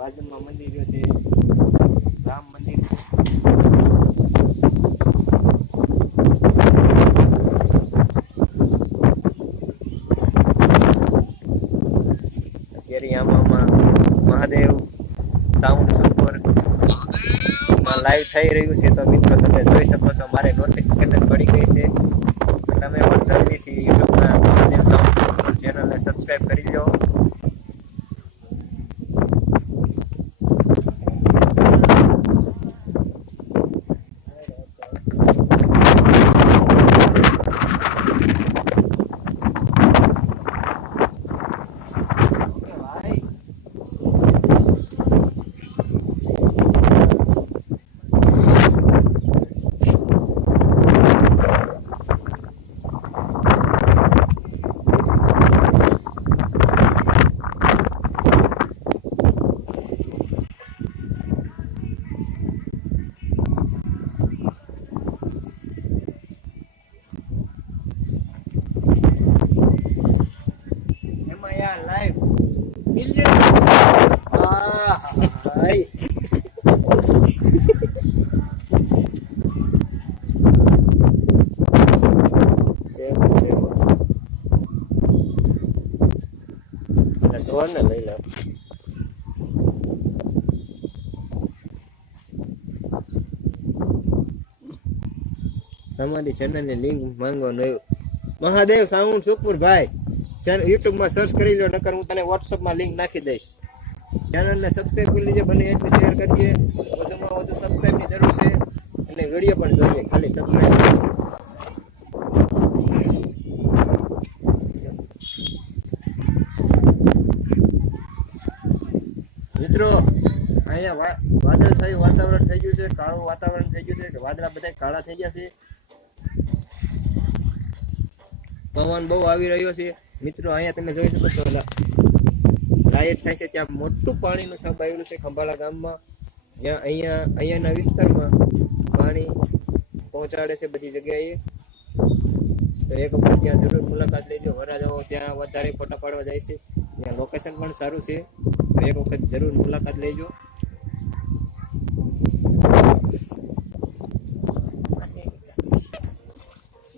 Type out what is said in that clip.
બાજુમાં મંદિરો છે રામ મંદિર છે. મહાદેવ સાઉન્ડ સુપર લાઈવ થઈ રહ્યું છે, તો મિત્રો તમે જોઈ શકો છો, મારે નોટિફિકેશન પડી ગઈ છે. તમે પણ જલ્દીથી યુટ્યુબના મહાદેવ સાઉન્ડ ચેનલને સબસ્ક્રાઈબ કરી લો. Tuấn này lấy lượt Nama mang vào ni ling mangga nu. Mahadev samun syukur baik. યુટ્યુબમાં સર્ચ કરી લો, નકર હું તને વોટ્સઅપમાં લિંક નાખી દઈશ. ચેનલને સબસ્ક્રાઈબ કરી લેજે બને એટલી શેર કરીએ. વધુમાં વધુ સબસ્ક્રાઈબની જરૂર છે. અને વીડિયો પણ જોઈએ, ખાલી સબસ્ક્રાઈબ મિત્રો, અહીંયા વાદળ થયું, વાતાવરણ થઈ ગયું છે, કાળું વાતાવરણ થઈ ગયું છે, કે વાદળા બધા કાળા થઈ ગયા છે. પવન બહુ આવી રહ્યો છે. મિત્રો, અહીંયા તમે જોઈ શકો છો લાયટ થાય છે, ત્યાં મોટું પાણીનું સબ આવેલું છે ખંભાલા ગામમાં. જ્યાં અહીંયા, અહીંયાના વિસ્તારમાં પાણી પહોંચાડે છે બધી જગ્યાએ. તો એક વખત ત્યાં જરૂર મુલાકાત લેજો. વરાજાઓ ત્યાં વધારે ફોટા પાડવા જાય છે. ત્યાં લોકેશન પણ સારું છે. તો એક વખત જરૂર મુલાકાત લેજો.